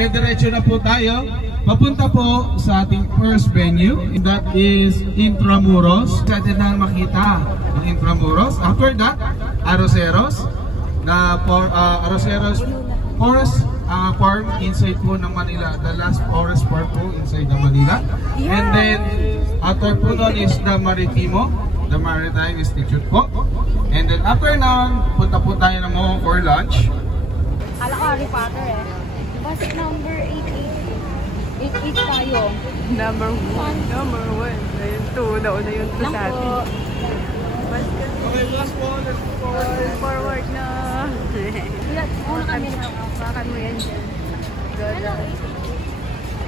Diretso na po tayo. Papunta po sa ating first venue. That is Intramuros. Excited na makita ang Intramuros. After that, Arroceros. Arroceros Forest Farm inside po ng Manila. The last forest farm po inside ng Manila. Yeah. And then, after po nun is the Maritimo. The Maritime Institute po. And then after nun, punta po tayo ng Moho for lunch. Kala ko Harry Potter eh. Bus number 88 tayo. Number 1. Number 1. Ayun, 2. Nauna yung 2 sa atin. Okay, last one. Let's go forward na. Una kami na. Bakan mo yan dyan. Good.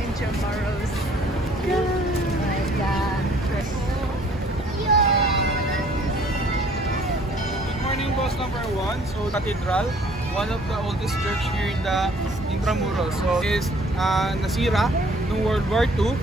Intramuros. Good morning, boss number 1. So, Cathedral. One of the oldest church here in the Intramuros. So, is nasira noong World War II.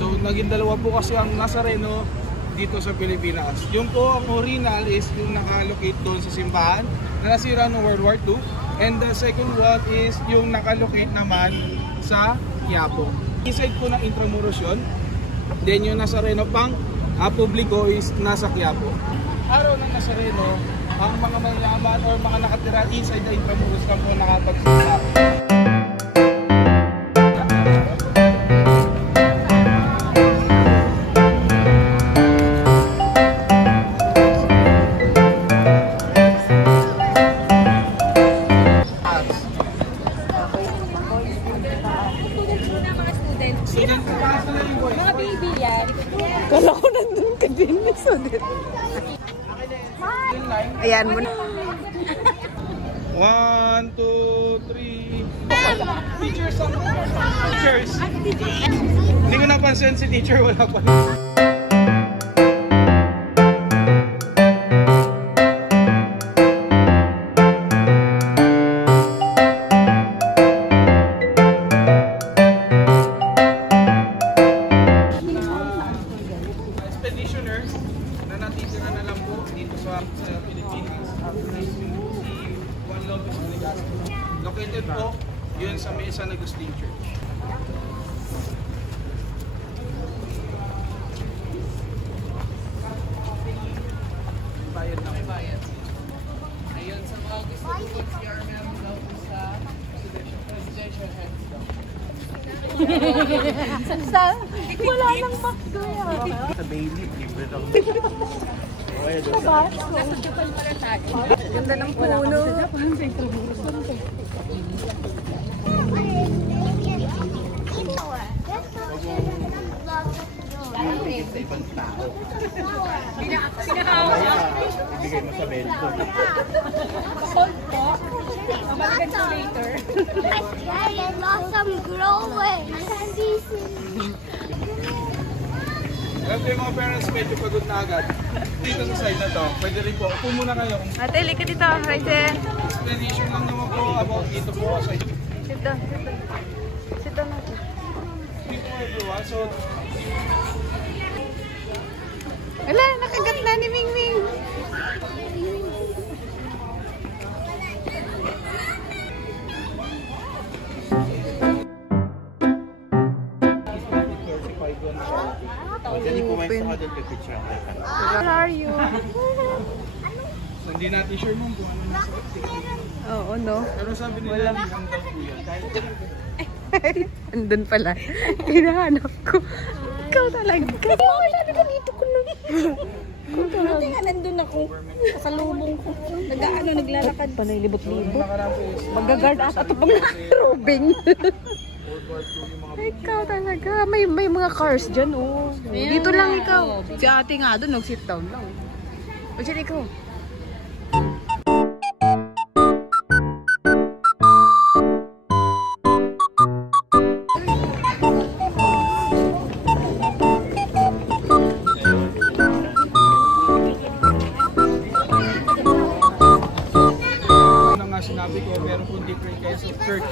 So, naging dalawa po kasi ang Nazareno dito sa Pilipinas. Yung po, ang original is yung nakalocate doon sa simbahan na nasira noong World War II. And the second one is yung nakalocate naman sa Quiapo. Inside po ng Intramuros yun. Then yung Nazareno pang publiko is nasa Quiapo. Araw ng Nazareno, ang mga mayaman or mga nakatira inside the Intramuros lang po nakapagsimba. Mga baby yan. Kala ko nandun ka din. Ayan mo na. 1, 2, 3. Teachers ang teachers. Hindi ko napansin si teacher, wala pa. Expeditioners na natitira na lang po dito sa Pilipinas. One Love is located po yun sa may San Agustin Church. Bayad na. May bayad. Ayun, sa mga gusto ko po CR meron daw po sa presidential hands daw. Wala nang McDo yan. Sa Bailey, libre daw. Nasa Japan pala tayo. Ganda ng puno. Sa ibang tao. Pinahawa. Ibigay mo sa bento. Cold po. Mabalikan ko later. I lost some growing. Alam ko yung mga parents medyo pagod na agad. Dito sa side na to, pwede rin po. Upo muna kayo. Ate, lika dito. Raisen. Explanation lang naman po about dito po. Sit down. Sit down natin. Dito everyone. So, Wala, nakagat na ni Mingming. Where are you? so hindi natin sure mong kung ano nasa Oo, no? pero sabi nila hanggang daw po yan. Andun pala. Hinahanap ko. Ikaw talaga. Sabi ko dito ko nun. Buti nga nandun ako. Sa lubong ko. Naglalakad. Panay libot-libot. Nakaraan po is Mag-guard ata ito pag nakarobing. Ikaw talaga. May mga cars dyan, oh. Dito lang ikaw. Si ate nga doon, nag-sit down lang. O dyan ikaw. Sinabi ko, meron po different kinds of church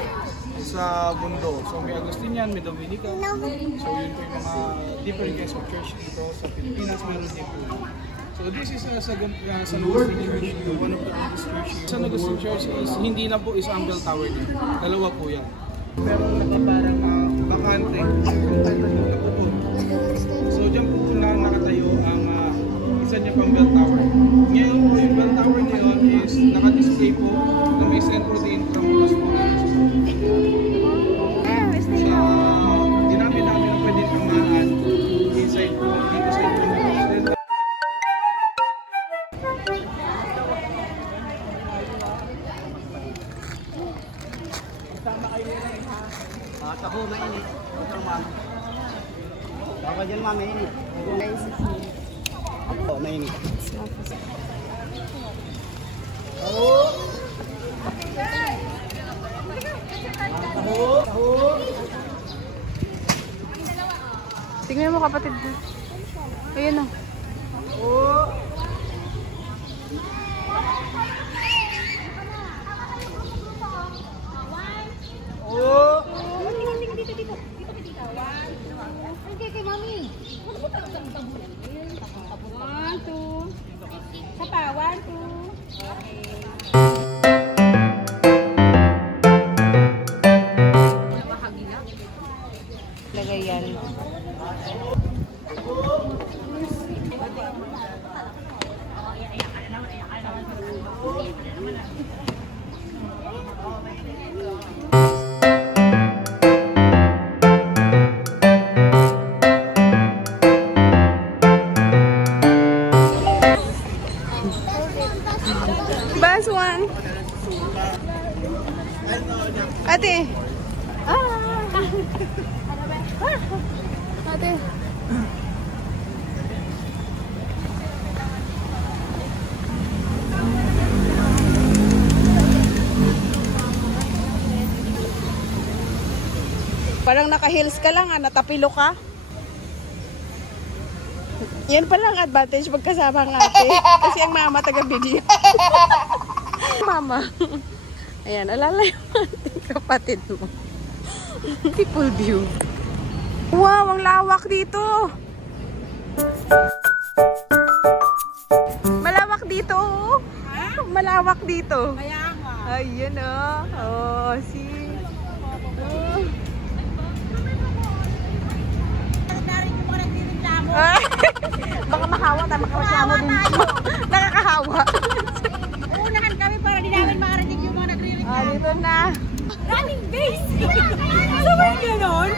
sa mundo. So may Agustinian, may Dominican. So yun po yung mga different kinds of church dito sa Pilipinas. Meron din po. So this is San Agustin Church, one of the oldest church. San Agustin Church is hindi na po isang bell tower din. Dalawa po yan. Pero parang bakante. Nakupod. So dyan po lang nakatayo ang isa niya pang bell tower. Ngayon po yung bell tower ngayon is naka-display po na may Centro de Intramuros po. Dinami namin ang pwedeng tamaan inside po dito sa Intramuros. Taho, mainit. Ito, ma'am. Baka dyan, ma'am, mainit. Oo, mainit. Tingnan mo kapatid. Ayan o. Lagay yan. Bus one. Ate. Ate. Parang naka-heels ka lang, natapilo ka. Yan pala ang advantage pagkasama ng ate. Kasi ang mama taga-video. Mama. Ayan, alala yung ating kapatid mo. People view. Wow, ang lawak dito. Malawak dito. Malawak dito. Kaya nga. Ayun oh. Oh, see. Oh. Baka mahawa tayo, makareklamo din. Nakakahawa. Uunahan kami para di namin makarinig yung mga nagre-reklamo. Dito na. Running base! Sabay ganon?